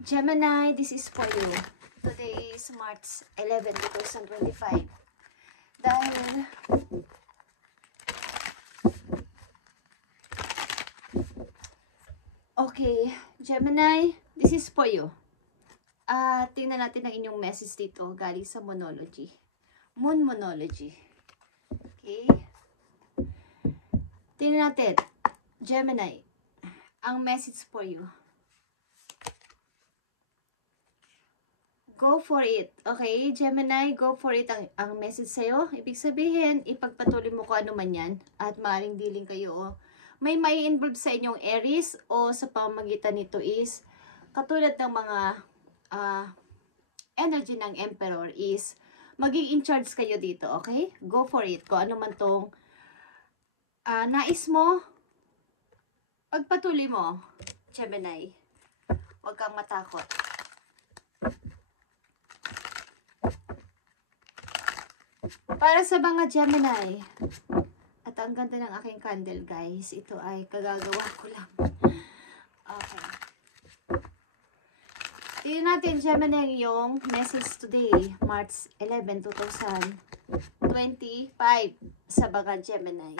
Gemini, this is for you. Today is March 11, 2025. Dahil okay, Gemini, this is for you. Tingnan natin ang inyong message dito galing sa Moonology. Moon Moonology. Okay. Tingnan natin. Gemini, ang message for you. Go for it. Okay, Gemini, go for it ang message sa'yo. Ibig sabihin, ipagpatuloy mo kung ano man yan. At maaaring dealing kayo. May involve sa inyong Aries o sa pamamagitan nito is katulad ng mga energy ng Emperor is maging in charge kayo dito. Okay? Go for it. Kung ano man tong nais mo, pagpatuloy mo, Gemini. Huwag kang matakot. Para sa mga Gemini, at ang ganda ng aking candle, guys. Ito ay kagagawa ko lang. Okay. Tingnan natin, Gemini, yung message today, March 11, 2025, sa mga Gemini.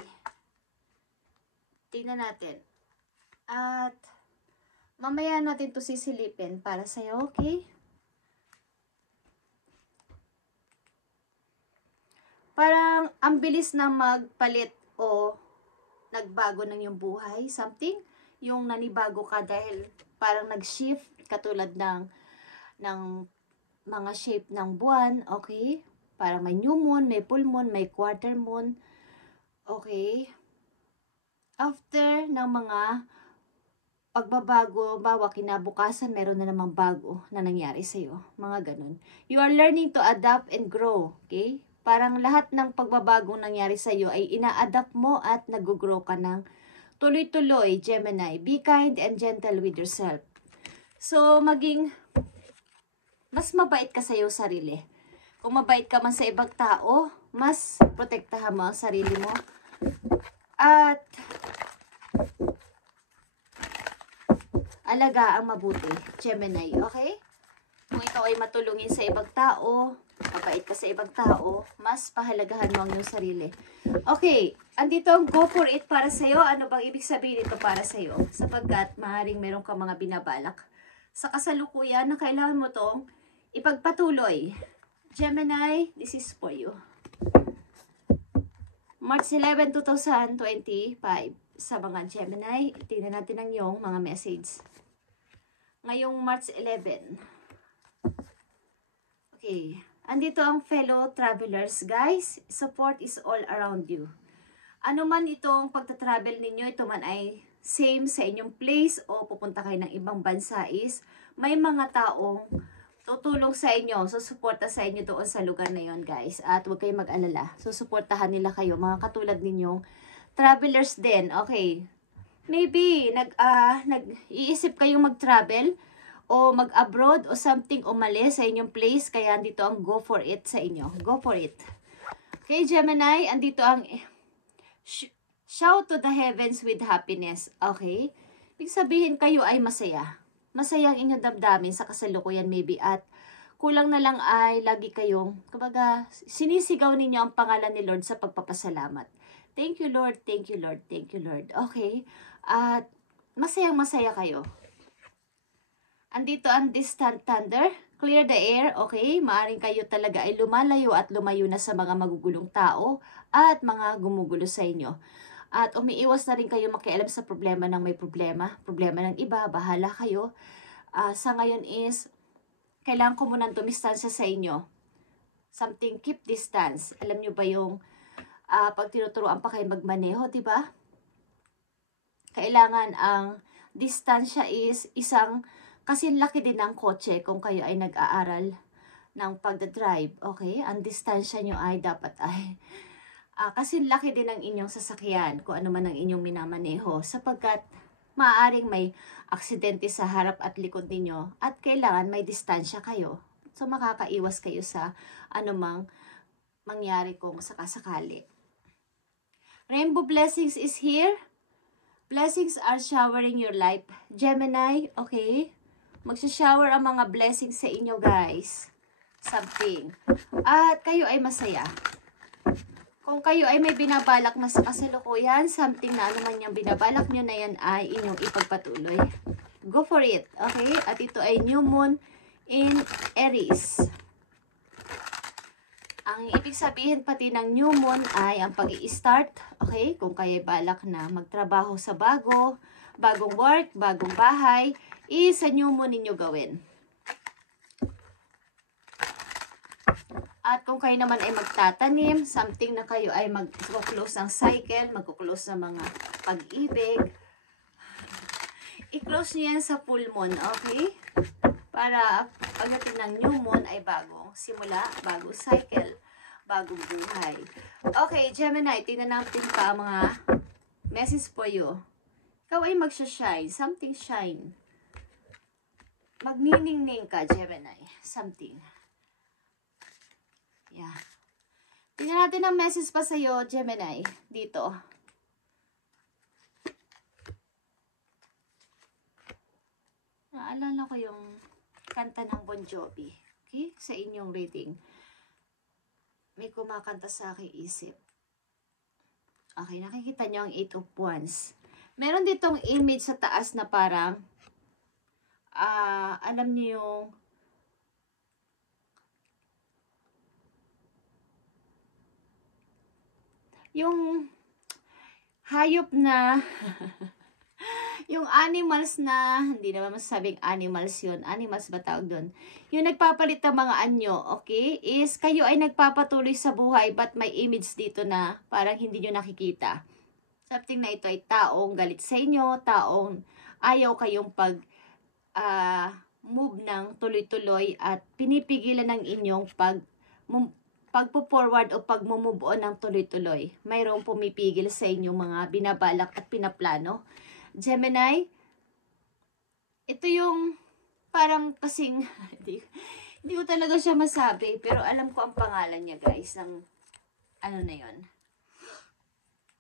Tingnan natin. At mamaya natin to sisilipin para sa'yo, okay? Parang ang bilis na magpalit o nagbago ng yung buhay, something. Yung nanibago ka dahil parang nag-shift katulad ng mga shape ng buwan, okay? Parang may new moon, may full moon, may quarter moon, okay? After ng mga pagbabago, bawa kinabukasan, meron na namang bago na nangyari sa'yo. Mga ganun. You are learning to adapt and grow, okay? Parang lahat ng pagbabagong nangyari sa iyo ay ina-adapt mo at nag-grow ka ng tuloy-tuloy, Gemini. Be kind and gentle with yourself. So, maging mas mabait ka sa iyo sarili. Kung mabait ka man sa ibang tao, mas protektahan mo ang sarili mo. At alagaan mabuti, Gemini. Okay? Kung ikaw ay matulungin sa ibang tao, mabait ka sa ibang tao, mas pahalagahan mo ang iyong sarili. Okay, andito ang go for it para sa'yo. Ano bang ibig sabihin ito para sa'yo? Sapagkat maaaring meron ka mga binabalak sa kasalukuyan na kailangan mo tong ipagpatuloy. Gemini, this is for you. March 11, 2025 sa mga Gemini. Tingnan natin ang iyong mga message. Ngayong March 11. Okay. Andito ang fellow travelers, guys. Support is all around you. Ano man itong pagta-travel ninyo, ito man ay same sa inyong place o pupunta kayo ng ibang bansa is may mga taong tutulong sa inyo, susuporta sa inyo doon sa lugar na yon, guys. At huwag kayong mag-alala. Susuportahan nila kayo, mga katulad ninyong travelers din. Okay. Maybe nag-iisip kayong mag-travel o mag-abroad o something, umalis sa inyong place, kaya andito ang go for it sa inyo. Go for it. Okay, Gemini, andito ang shout to the heavens with happiness. Okay? Ibig sabihin kayo ay masaya. Masaya ang inyong damdamin sa kasalukuyan maybe at kulang na lang ay lagi kayong, kumbaga, sinisigaw ninyo ang pangalan ni Lord sa pagpapasalamat. Thank you, Lord. Thank you, Lord. Thank you, Lord. Okay? At masayang masaya kayo. Andito ang distant thunder. Clear the air, okay? Maaring kayo talaga ay lumalayo at lumayo na sa mga magugulong tao at mga gumugulo sa inyo. At umiiwas na rin kayo makialam sa problema ng may problema. Problema ng iba, bahala kayo. Sa ngayon is, kailangan ko munang dumistansya sa inyo. Something, keep distance. Alam nyo ba yung pag tinuturuan pa kayo magmaneho, di ba? Kailangan ang distansya is isang kasi laki din ng kotse kung kayo ay nag-aaral ng pagdadrive, okay? Ang distansya nyo ay dapat ay kasi laki din ng inyong sasakyan kung ano man ang inyong minamaneho sapagkat maaaring may aksidente sa harap at likod ninyo at kailangan may distansya kayo. So makakaiwas kayo sa anumang mangyari kung sakasakali. Rainbow blessings is here. Blessings are showering your life. Gemini, okay? Magsha-shower ang mga blessings sa inyo, guys. Something. At kayo ay masaya. Kung kayo ay may binabalak na sa kasalukuyan, something na anuman yung binabalak nyo na yan ay inyong ipagpatuloy. Go for it. Okay? At ito ay new moon in Aries. Ang ibig sabihin pati ng new moon ay ang pag-i-start. Okay? Kung kayo ay balak na magtrabaho sa bagong work, bagong bahay, is sa new moon ninyo gawin. At kung kayo naman ay magtatanim, something na kayo ay mag-close ng cycle, mag-close ng mga pag-ibig, i-close nyo yan sa full moon, okay? Para pagdating ng new moon ay bagong simula, bagong cycle, bagong buhay. Okay, Gemini, tingnan natin pa ang mga message for you. Ikaw ay magsha-shine, something shine. Magniningning ka, Gemini, something. Yeah. Tingnan natin ang message pa sa'yo, Gemini, dito. Naalala ko yung kanta ng Bon Jovi. Okay? Sa inyong reading. May kumakanta sa aking isip. Okay, nakikita nyo ang 8 of Wands. Meron ditong image sa taas na parang, alam niyo yung hayop na yung animals na, hindi naman masasabing animals yun. Animals ba tawag doon? Yung nagpapalit ng mga anyo, okay? Is kayo ay nagpapatuloy sa buhay but may image dito na parang hindi nyo nakikita. Something na ito ay taong galit sa inyo, taong ayaw kayong move ng tuloy-tuloy at pinipigilan ng inyong pagpo-forward o pag-move on ng tuloy-tuloy. Mayroong pumipigil sa inyong mga binabalak at pinaplano. Gemini, ito yung parang kasing, hindi ko talaga siya masabi, pero alam ko ang pangalan niya, guys, ng ano na yon.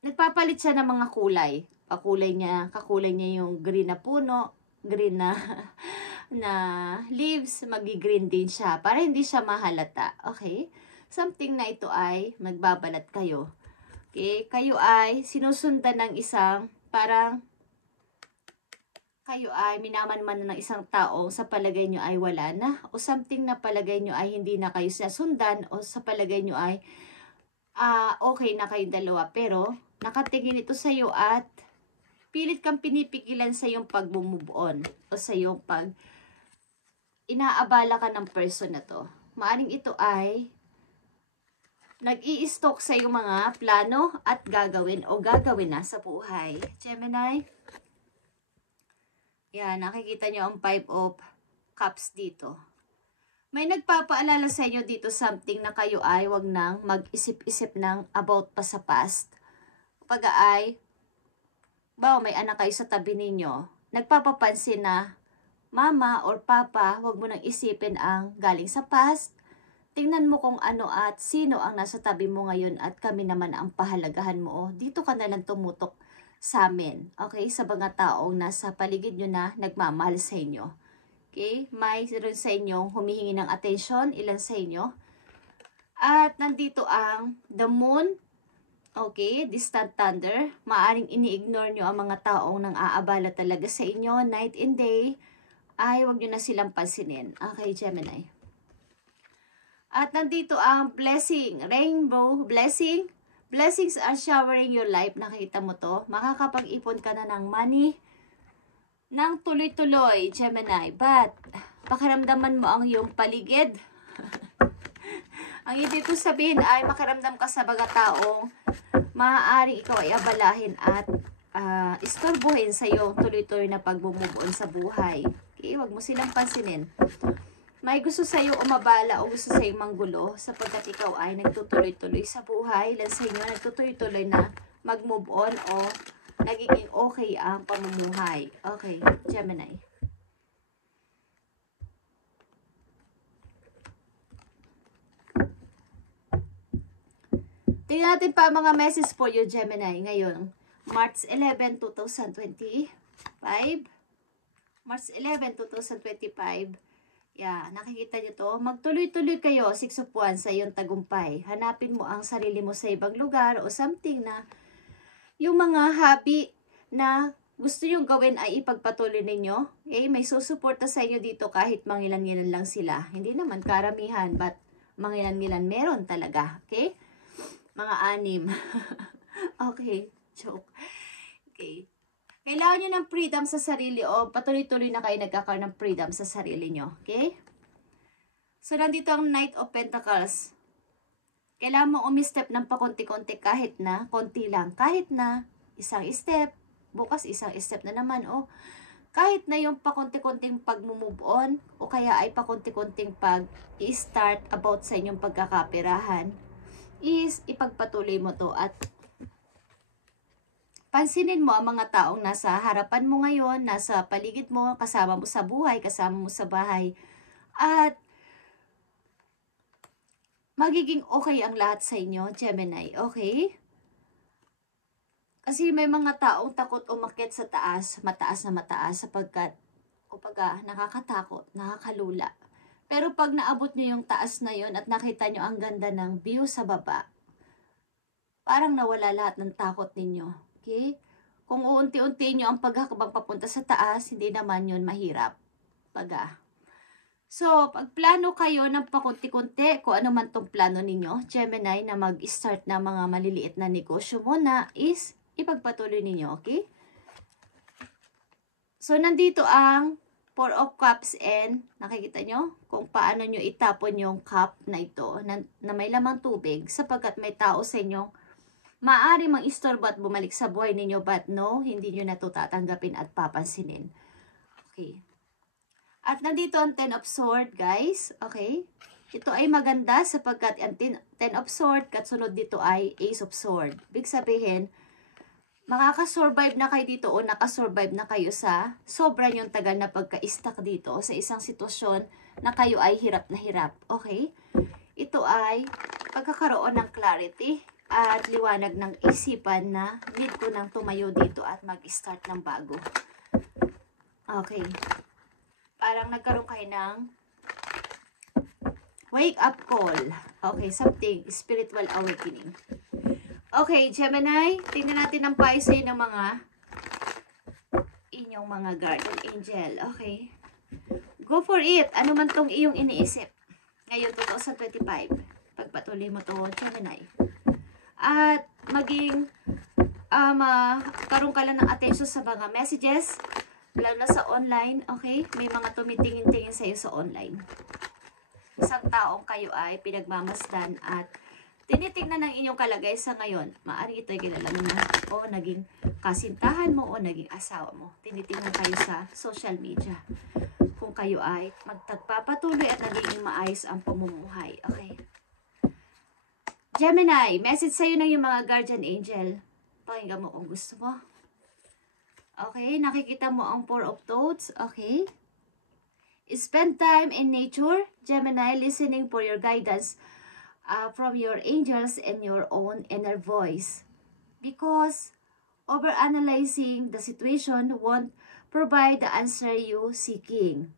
Nagpapalit siya ng mga kulay. Kakulay niya yung green na puno, green na leaves, magi-green din siya para hindi siya mahalata. Okay? Something na ito ay magbabalat kayo. Okay? Kayo ay sinusundan ng isang parang kayo ay minamanman ng isang tao sa palagay nyo ay wala na o something na palagay nyo ay hindi na kayo sasundan o sa palagay nyo ay okay na kayong dalawa pero nakatingin ito sa iyo at pilit kang pinipigilan sa iyong pag-move on o sa iyong inaabala ka ng person na to. Maaring ito ay nag-i-stock sa iyong mga plano at gagawin na sa buhay. Gemini, yan, nakikita nyo ang 5 of Cups dito. May nagpapaalala sa inyo dito something na kayo ay wag nang mag-isip-isip ng about pa sa past. Kapag ay, may anak kayo sa tabi ninyo, nagpapapansin na, mama or papa, wag mo nang isipin ang galing sa past. Tingnan mo kung ano at sino ang nasa tabi mo ngayon at kami naman ang pahalagahan mo. Dito ka na lang tumutok sa amin. Okay? Sa mga taong nasa paligid nyo na nagmamahal sa inyo. Okay? May rin sa inyo humihingi ng atensyon, ilan sa inyo. At nandito ang the moon. Okay? Distant thunder. Maaring ini-ignore nyo ang mga taong nang aabala talaga sa inyo. Night and day. Ay, wag nyo na silang pansinin. Okay, Gemini. At nandito ang blessing, rainbow blessing. Blessings are showering your life. Nakita mo to? Makakapag-ipon ka na ng money ng tuloy-tuloy, Gemini. But, pakiramdaman mo ang iyong paligid. Ang ibig ko sabihin ay makiramdam ka sa mga taong maaaring ikaw ay abalahin at istorbohin sa iyong tuloy-tuloy na pag-move on sa buhay. Okay? Huwag mo silang pansinin. May gusto sa iyo umabala o gusto sa iyo manggulo sapagkat ikaw ay nagtutuloy-tuloy sa buhay. Ilan sa inyo nagtutuloy-tuloy na mag-move on o nagiging okay ang pamumuhay. Okay, Gemini. Tingnan natin pa mga message for you, Gemini, ngayon, March 11, 2025. March 11, 2025. Yeah, nakikita nyo to. Magtuloy-tuloy kayo, 6 of Wands, sa iyong tagumpay. Hanapin mo ang sarili mo sa ibang lugar o something na yung mga hobby na gusto nyo gawin ay ipagpatuloy ninyo. Eh, may susuporta sa inyo dito kahit mangilan-ngilan lang sila. Hindi naman karamihan, but mangilan-ngilan meron talaga. Okay? Mga 6. Okay, joke. Okay. Kailangan nyo ng freedom sa sarili o patuloy-tuloy na kayo nagkakaroon ng freedom sa sarili nyo. Okay? So, nandito ang Knight of Pentacles. Kailangan mo umi-step ng pakunti-kunti kahit na konti lang. Kahit na isang step, bukas isang step na naman. O kahit na yung pakunti-kunting pag-move on o kaya ay pakunti-kunting pag-i-start about sa inyong pagkakapirahan is ipagpatuloy mo to at pansinin mo ang mga taong nasa harapan mo ngayon, nasa paligid mo, kasama mo sa buhay, kasama mo sa bahay. At magiging okay ang lahat sa inyo, Gemini. Okay? Kasi may mga taong takot umakyat sa taas, mataas na mataas, sapagkat, kumbaga, nakakatakot, nakakalula. Pero pag naabot nyo yung taas na yon at nakita nyo ang ganda ng view sa baba, parang nawala lahat ng takot ninyo. Okay? Kung uunti-unti nyo ang paghakbang papunta sa taas, hindi naman yun mahirap. So, pag plano kayo ng pakunti-kunti, kung ano man tong plano ninyo, Gemini, na mag-start na mga maliliit na negosyo muna, is ipagpatuloy ninyo, okay? So, nandito ang 4 of Cups and nakikita nyo kung paano nyo itapon yung cup na ito na may lamang tubig sapagkat may tao sa inyong maaari mang istorbo at bumalik sa buhay ninyo, but no, hindi nyo na ito tatanggapin at papansinin. Okay. At nandito ang 10 of Swords, guys. Okay. Ito ay maganda sapagkat ang 10 of Swords, katsunod dito ay Ace of Swords. Big sabihin, makakasurvive na kayo dito o nakasurvive na kayo sa sobrang yung tagal na pagka-stuck dito sa isang sitwasyon na kayo ay hirap na hirap. Okay. Ito ay pagkakaroon ng clarity at liwanag ng isipan na need ko nang tumayo dito at mag-start ng bago. Okay. Parang nagkaroon kayo ng wake up call. Okay, something. Spiritual awakening. Okay, Gemini. Tingnan natin ang payo sa'yo ng mga inyong mga guardian angel. Okay. Go for it. Ano man tong iyong iniisip. Ngayon, 2025. Pagpatuloy mo to, Gemini. At maging karoon ka lang ng attention sa mga messages, lalo na sa online, okay? May mga tumitingin-tingin sa iyo sa online. Isang taong kayo ay pinagmamasdan at tinitingnan ng inyong kalagay sa ngayon. Maaari ito ay kilala na o naging kasintahan mo o naging asawa mo. Tinitingnan kayo sa social media. Kung kayo ay magtagpapatuloy at naging maayos ang pamumuhay, okay? Gemini, message sa'yo ng yung mga guardian angel. Pakinggan mo kung gusto mo. Okay, nakikita mo ang 4 of Swords. Okay. Spend time in nature, Gemini, listening for your guidance from your angels and your own inner voice. Because overanalyzing the situation won't provide the answer you seeking.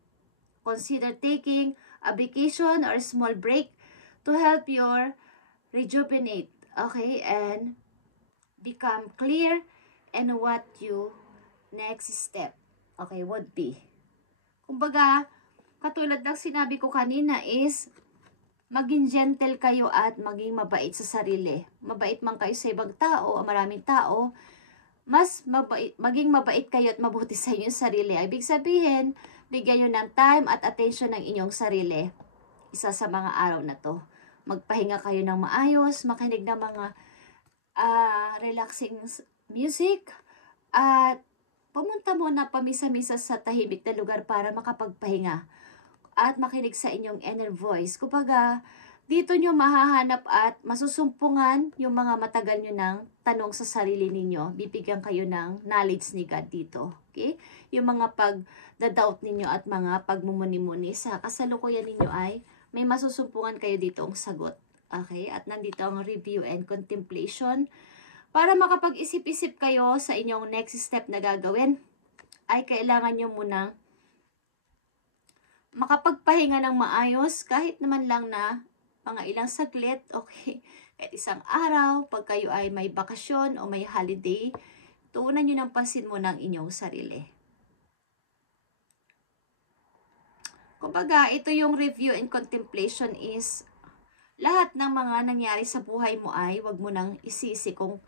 Consider taking a vacation or a small break to help your rejuvenate, okay, and become clear in what you next step, okay, would be. Kumbaga, katulad ng sinabi ko kanina is, maging gentle kayo at maging mabait sa sarili. Mabait man kayo sa ibang tao o maraming tao, mas maging mabait kayo at mabuti sa inyong sarili. Ibig sabihin, bigyan nyo ng time at attention ng inyong sarili. Isa sa mga araw na to. Magpahinga kayo ng maayos, makinig ng mga relaxing music, at pumunta muna pamisa-misa sa tahimik na lugar para makapagpahinga at makinig sa inyong inner voice. Kumbaga, dito nyo mahahanap at masusumpungan yung mga matagal nyo ng tanong sa sarili ninyo. Bibigyan kayo ng knowledge ni God dito. Okay? Yung mga pag-doubt ninyo at mga pagmumuni-muni sa kasalukuyan ninyo ay may masusumpungan kayo dito ang sagot. Okay? At nandito ang review and contemplation. Para makapag-isip-isip kayo sa inyong next step na gagawin, ay kailangan nyo munang makapagpahinga ng maayos, kahit naman lang na mga ilang saglit, okay? Kahit isang araw, pag kayo ay may bakasyon o may holiday, tuunan nyo ng pansin mo ng inyong sarili. Kumbaga, ito yung review and contemplation is, lahat ng mga nangyari sa buhay mo ay wag mo nang isisi kung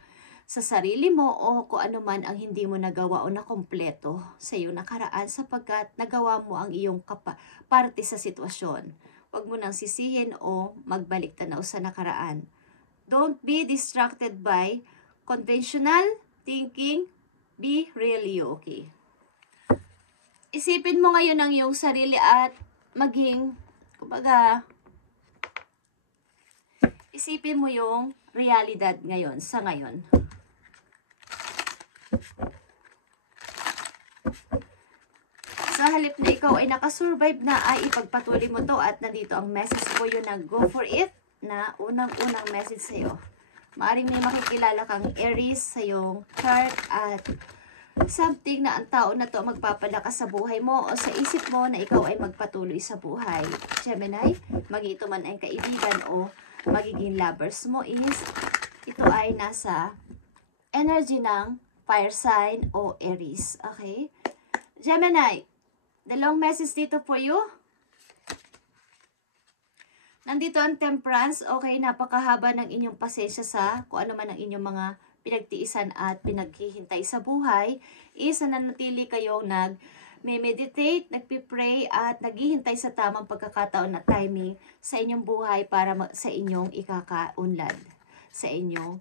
sa sarili mo o kung ano man ang hindi mo nagawa o nakompleto sa iyong nakaraan sapagkat nagawa mo ang iyong parte sa sitwasyon. Wag mo nang sisihin o magbalik tanaw sa nakaraan. Don't be distracted by conventional thinking. Be really okay. Isipin mo ngayon ang iyong sarili at maging, kumbaga, isipin mo yung realidad ngayon, sa ngayon. Sa halip na ikaw ay nakasurvive na, ay ipagpatuloy mo to at nandito ang message po yun na go for it, na unang-unang message sa'yo. Maaring may makikilala kang Aries sa iyong chart at something na ang tao na to magpapalakas sa buhay mo o sa isip mo na ikaw ay magpatuloy sa buhay. Gemini, maging ito man ay kaibigan o magiging lovers mo is, ito ay nasa energy ng fire sign o Aries. Okay? Gemini, the long message dito for you. Nandito ang Temperance. Okay, napakahaba ng inyong pasensya sa kung ano man ang inyong mga pinagtiisan at pinaghihintay sa buhay. Is nananatili kayong nag-meditate, nagpipray at naghihintay sa tamang pagkakataon na timing sa inyong buhay para sa inyong ikakaunlad. Sa inyong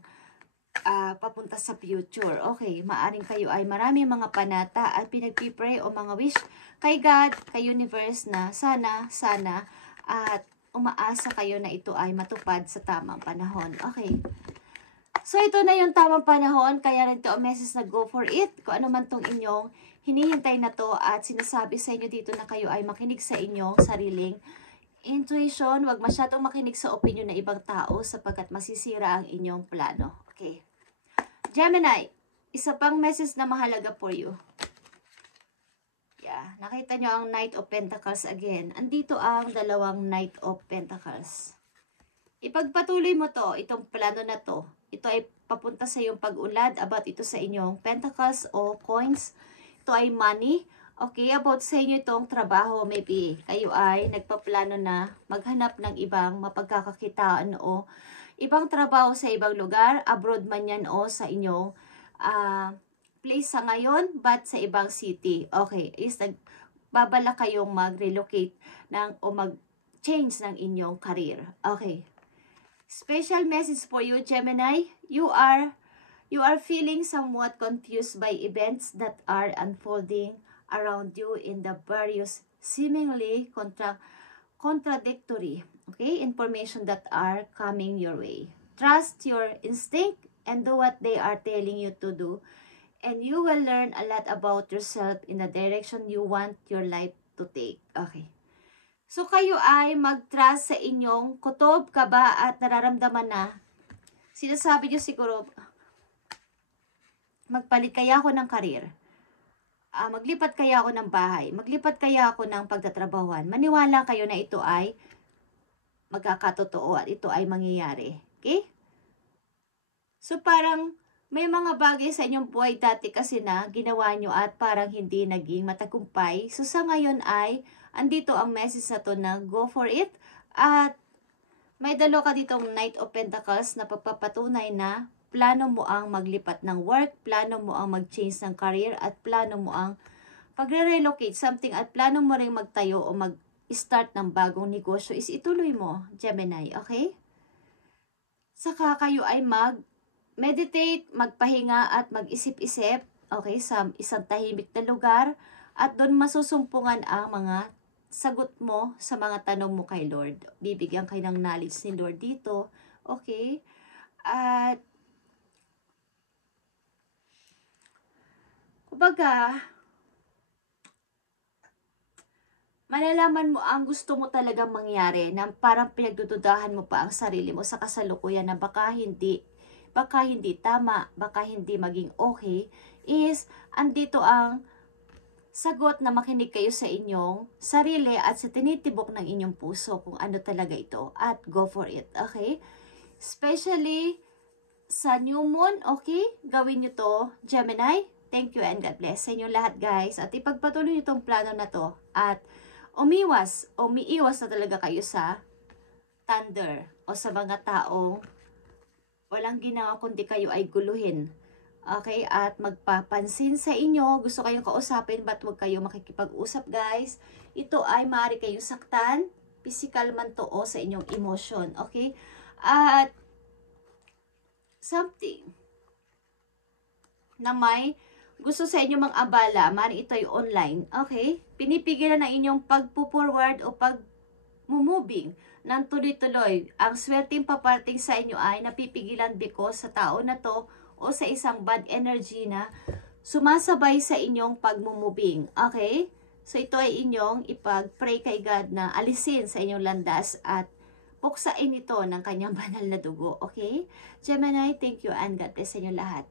papunta sa future. Okay, maaring kayo ay marami mga panata at pinagpipray o mga wish kay God, kay universe na sana at umaasa kayo na ito ay matupad sa tamang panahon. Okay. So, ito na yung tamang panahon. Kaya rin ito ang message na go for it. Kung ano man tong inyong hinihintay na to at sinasabi sa inyo dito na kayo ay makinig sa inyong sariling intuition. Huwag masyadong makinig sa opinion ng ibang tao sapagkat masisira ang inyong plano. Okay. Gemini, isa pang message na mahalaga for you. Yeah, nakita nyo ang Knight of Pentacles again. Andito ang dalawang Knight of Pentacles. Ipagpatuloy mo to, itong plano na to. Ito ay papunta sa iyong pag-unlad, about ito sa inyong Pentacles o coins. Ito ay money. Okay, about sa inyo itong trabaho, maybe kayo ay nagpaplano na maghanap ng ibang mapagkakakitaan o ibang trabaho sa ibang lugar, abroad man yan o sa inyong place sa ngayon, but sa ibang city. Okay, is nagbabala kayong mag-relocate o mag-change ng inyong career. Okay. Special message for you, Gemini. You are feeling somewhat confused by events that are unfolding around you in the various seemingly contradictory, okay, information that are coming your way. Trust your instinct and do what they are telling you to do. And you will learn a lot about yourself in the direction you want your life to take. Okay. So, kayo ay mag-trust sa inyong kutob, kaba, at nararamdaman na sinasabi nyo siguro, magpalit kaya ako ng karir. Maglipat kaya ako ng bahay. Maglipat kaya ako ng pagtatrabahuan. Maniwala kayo na ito ay magkakatotoo at ito ay mangyayari. Okay? So, parang may mga bagay sa inyong buhay dati kasi na ginawa nyo at parang hindi naging matagumpay. So sa ngayon ay, andito ang message na to na go for it. At may dalo ka ditong Knight of Pentacles na pagpapatunay na plano mo ang maglipat ng work, plano mo ang mag-change ng career, at plano mo ang pagre-relocate something, at plano mo rin magtayo o mag-start ng bagong negosyo is ituloy mo, Gemini. Okay? Saka kayo ay meditate, magpahinga at mag-isip-isip, okay, sa isang tahimik na lugar at doon masusumpungan ang mga sagot mo sa mga tanong mo kay Lord. Bibigyan kayo ng knowledge ni Lord dito, okay? At kumbaga, malalaman mo ang gusto mo talagang mangyari na parang pinagdududahan mo pa ang sarili mo sa kasalukuyan na baka hindi tama, baka hindi maging okay, is andito ang sagot na makinig kayo sa inyong sarili at sa tinitibok ng inyong puso kung ano talaga ito at go for it, okay? Especially sa new moon, okay? Gawin nyo to, Gemini. Thank you and God bless sa inyo lahat, guys. At ipagpatuloy nyo itong plano na to at umiiwas na talaga kayo sa thunder o sa mga taong walang ginawa kundi kayo ay guluhin. Okay? At magpapansin sa inyo. Gusto kayong kausapin, but huwag kayo makikipag-usap, guys. Ito ay maaari kayong saktan, physical man to o sa inyong emotion. Okay? At something na may gusto sa inyo mang abala, maaari ito ay online. Okay? Pinipigilan ng inyong pagpo-forward o pag-moving ng tuloy-tuloy. Ang swerteng paparating sa inyo ay napipigilan because sa tao na to o sa isang bad energy na sumasabay sa inyong pag-moving. Okay? So ito ay inyong ipag-pray kay God na alisin sa inyong landas at puksain ito ng kanyang banal na dugo. Okay? Gemini, thank you and God bless sa inyo lahat.